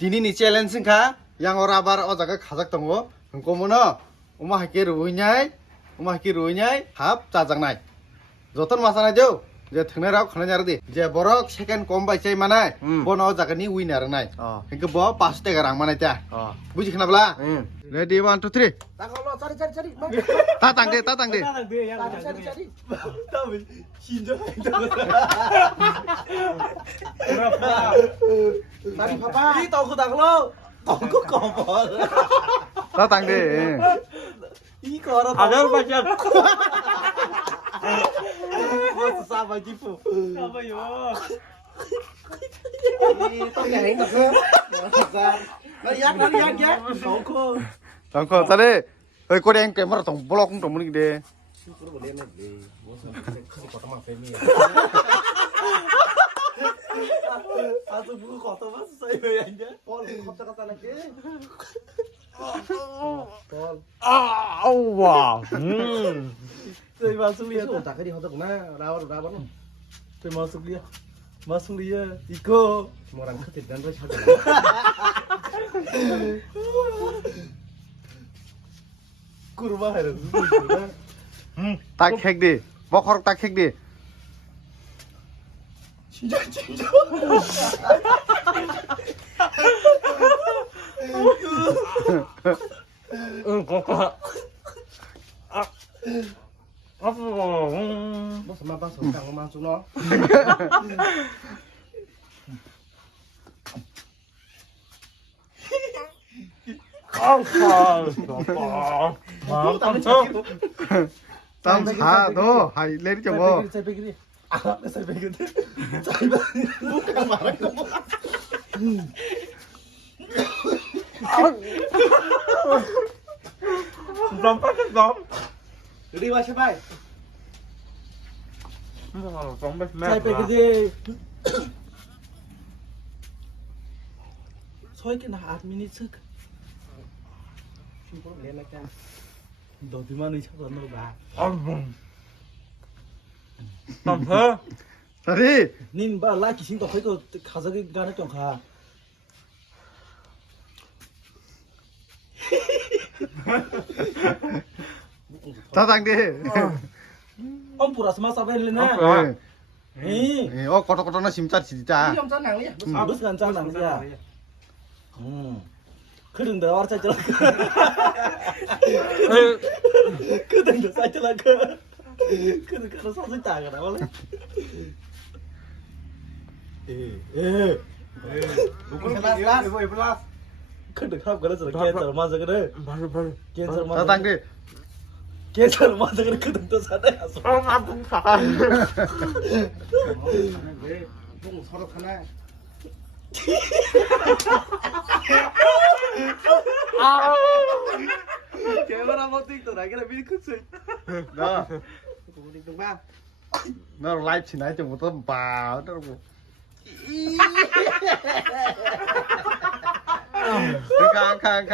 दिनैनि चेलेन्ज जोंखा yang ora bar o jaga khajak tongo hongkomono oma haike ruinyai hap chajaknai joton masanai deu je thungnai rok khanai nardi je borok second kom bai chai manai bono jagani winner nai hingke bo 5 টাকা rang manai ta buji khnabla ready 1 2 3 takolo cari ta tangde cari sinjo tadi papa ini toko kompor ta tangde ini kora ada macam bos sama jipu apa yo ini tong yang enggak ke lihat ya toko tangko tade oi ko deng camera tong blok tong muni de Satu buku kotor mas saya aja. Pol kata lagi. Pol. wah Saya masuk lihat. Tak kiri hotok na rawar. Saya masuk lihat. Iko. Semua orang ketit dan terus ada. Kurma harus. tak khek di bokhor tak khek di 진짜. Bos sama bang sedang masuk no. tam sa do hai leri chobo Saya pikir. Bukan marah kamu. Sampai ke dom. Jadi mas siapa? Sampai Saya pikir deh. Soalnya kena administrasi. Simpul lihat kan. Dodi mana icha kono ba. Sampai. tadi 닌 봐, 라이키 신도 거기도 가자기 가는 좀 가. ta tangde 엄프라스 마사벨리네. oh koto na simcar sita 좀 짠낭이야. 무슨 짠낭이야. 그런데 와르차 쩔어. 그런데 사이트라 그. 그런데 가서 사진 따가라 원래. bukan kelas. 그런데 갑 그래서 캔서 맞아 그래. 바로. 캔서 ta 맞아. tangde 캔서 맞아 그래. 그런데 사다야. 서로 하나 개발한 것도 있더라. 그래 밀크스. đó 우리 동방. nó live chỉ nãy chừng một tấm bà đó khang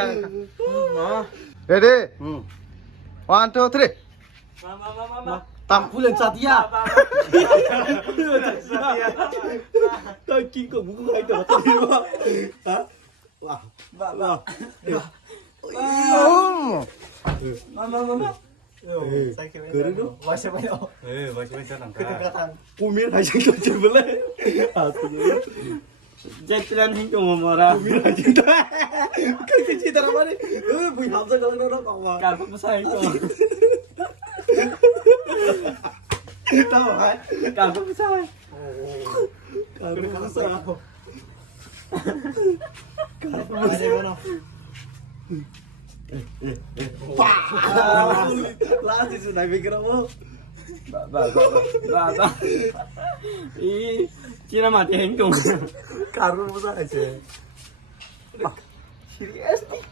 ready 1 2 3 땀 훈련 짜디야. 나 긴거 무고 갈 때가 떠들어. 아? 와. 와. 그래도 마셔봐요. 예, 마시면 그때 가상 고민 하신 거 제발래. 아, 제트란 행동 뭐라. 고민 하신다. 그렇게 지더라 말이. 뭐 함사 가는 거라고 봐. 깜빡 사이 또. Tahu kan? Kagak bisa. Kagak bisa. Kagak bisa. Lagi sudah pikir kamu. Ba. Ih, Cina mati hengkong. Karun bisa aja. Serius nih.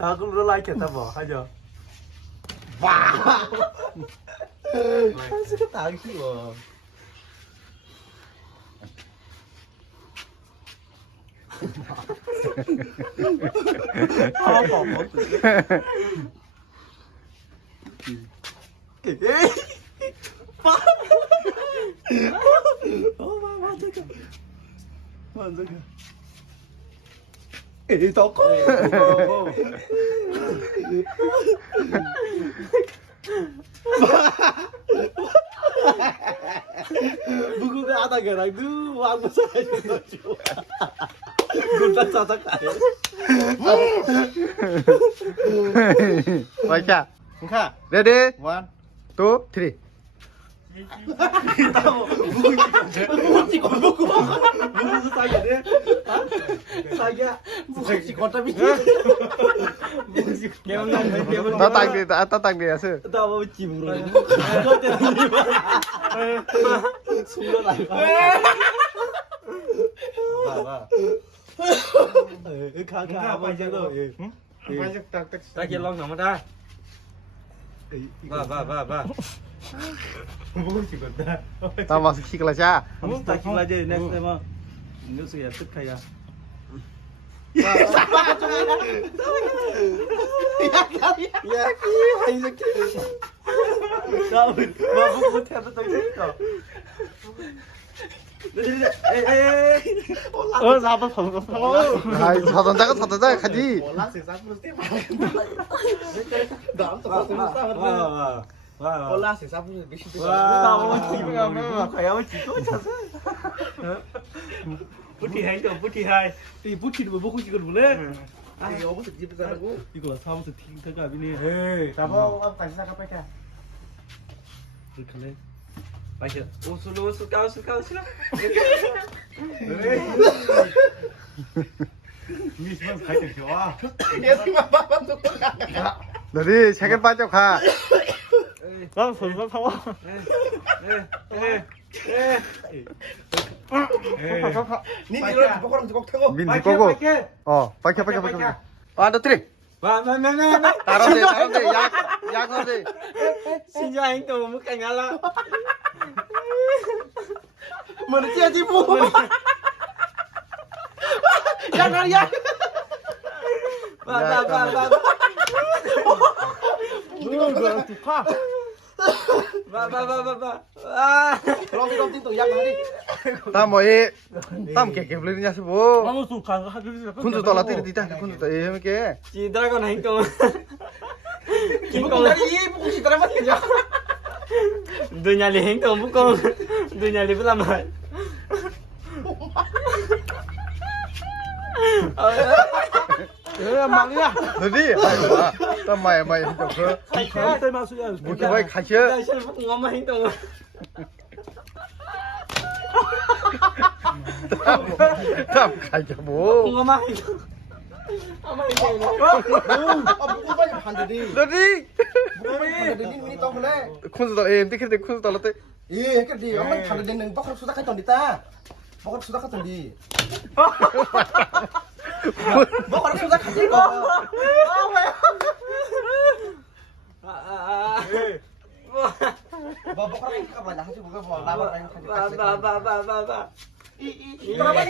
Kagak udah like ya apa aja. Wah. Masih ketagih loh. Apa? Oh, mama jaga. 에 덕고 무구가 하다가 누 왕부 사이로 줘 군다 짜자가 마이샤 가 레디 원 2 3 무구지 무구 무구 사이에 사이야 무구지 건다 미 ta tăng đi ta tăng đi à sư tao mau chìm rồi có tên gì mà xuống nó lại khá khá bây giờ rồi Ta kia lon nào mà ta. Va. ta masuk si kelas ya không ta kêu là gì next time mà nếu sự tức hay à đâu mà bút theo tôi thích rồi 나도 더. ai 사단자가 가지 올라 세상 무슨 미신도 와, 지금 가야만 지도 찼어. 부티 행동 부티 하이. 이 부티도 뭐 먹고 지금 볼래? 아 이거 어디서 집에 사고 이거 사무소 팀 들어가 비니 에이, 나보 다시 사가 빨까. 그렇게 빨리. 오슬 가우 싫어. 미스만 살때 좋아. 너희 세계 빠져 가 난 손만 사와. 니 이거 먹으라고 꼭 태고 민지 꼬고 밝혀 1 2 3 와. 따라오세요 약 하세요 신자 행동 못 가냐라. mình chia chi phu ya nó ya 와. 와. long tin tụi ya nó đi ta 뭐이 땀 깨깨 불리냐 스보 아무도 하기 군주 떨라 때리다 군주 떨 이렇게 지 드라곤 행동. cũng đã đi cũng chỉ tao mất tiền nhá Dunia li 행동 bukan dunia li berlama. 망이야 너희 아이고 땀 마이 그 그때 마수야 뭐게 왜 같이 Dah saya bukan ngomong 행동. 땀 가져 뭐 ngomong 행동. Ngomong 행동. 뭐 빨리 반대디 너희 뭐 빨리 반대디 니 tao 그래 군주 떨 em tích 군주 떨라 때 예 cái gì ông 반대디 는 bóc sudah cái tuần đi ta bóc sudah cái tuần đi bóc sudah cái gì cô Bà bóc ra các bạn là hai chú bố làm anh Ba.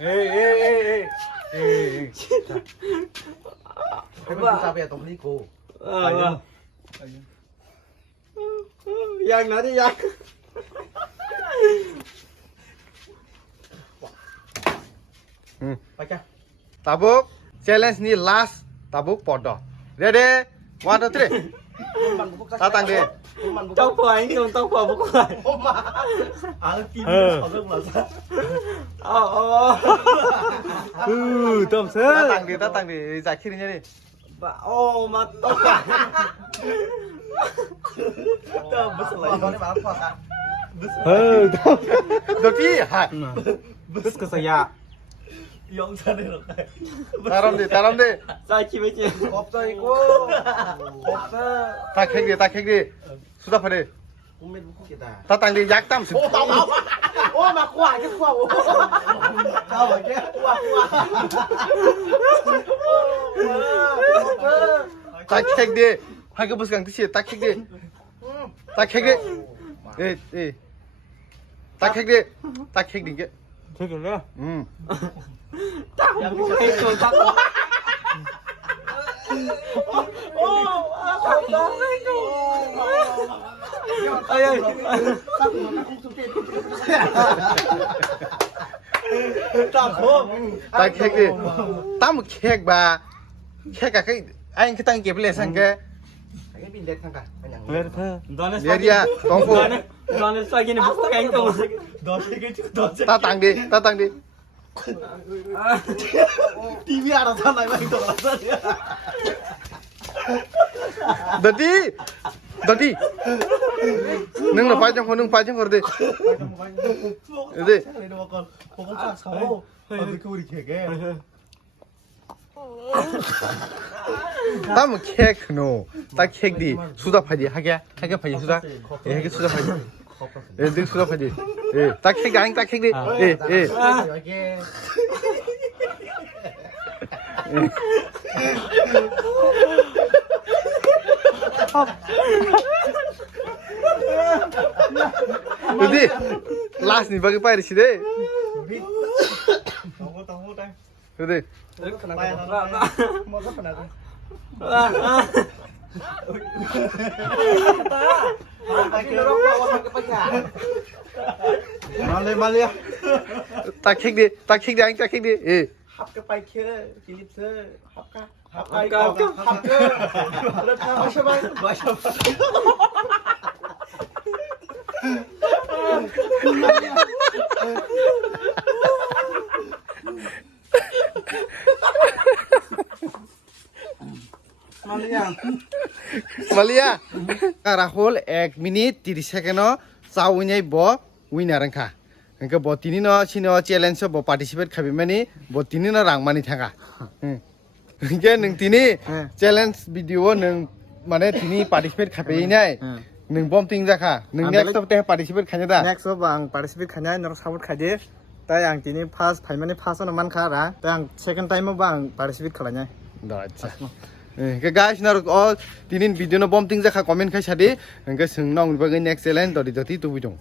에이 Cái mình sao bây giờ tổng đi cô Yang nói đi Yang. Baca tabuk challenge ni last tabuk podo ready 1 2 3 tatang đi Tao phải hành động tao phải. Kim nó rất là sao Tôm sớ. tatang đi giải khi đi đi Mà tao phải. Tao bớt lại nó mà nó sao được đi hai Bus ke saya. Yang sao đây rồi taram đi Saya kira je. Cọp đây cô Cọp ra ta khen đi sudah pada Không biết không kita tatang đi yak tam Ô tao bảo Ô mà khoa chứ khoa Sao vậy chứ khoa ta khen đi hai cái bus gang tu ta khen đi ê ta khen đi cái Thế nữa. Tao không hay rồi tao. Ơi ơi ta khét đi ta một khét bà khét cả cái anh cái tăng kịp lên sang cái pin đèn thằng cả dia dia tong phu Donald xoay cái này bút tóc anh tông ta tăng đi TV ada sana yang itu Dadi neng là phải trong hồ đi đi ta một khét no ta khét đi sudah phải đi hagia phải đi sudah hagia sudah phải đi đừng sudah phải đi ta khét anh ta khét đi Jadi last nih bagi Pak di sini. Jadi Malia. Tak kick dia anh tak kick dia. hấp cái bay kia clip sơ hấp cái hấp cái rồi thao sao bay Malia. Rahul 1 minute 30 second চাও উইনাই ব উইনার খা একে ব তিনি ন সিনো চ্যালেঞ্জ ব পার্টিসিপেট খাবি মানি ব তিনি ন রাং মানি থাকা একে নং তিনি চ্যালেঞ্জ ভিডিও নং মানে তিনি পার্টিসিপেট খাবি নাই নং বম তিং জাখা নং নেক্সট সপ্তাহে পার্টিসিপেট খানে दा next of ang participate khanya nor support khade tai ang tini first phaimani first na man kha ra tai ang second time ba ang participate khalanya আচ্ছা ke guys na ro tinin video no bom ting জাখা কমেন্ট খাই সাদি একে সং নং বগে next challenge দদি দতি তুবি দং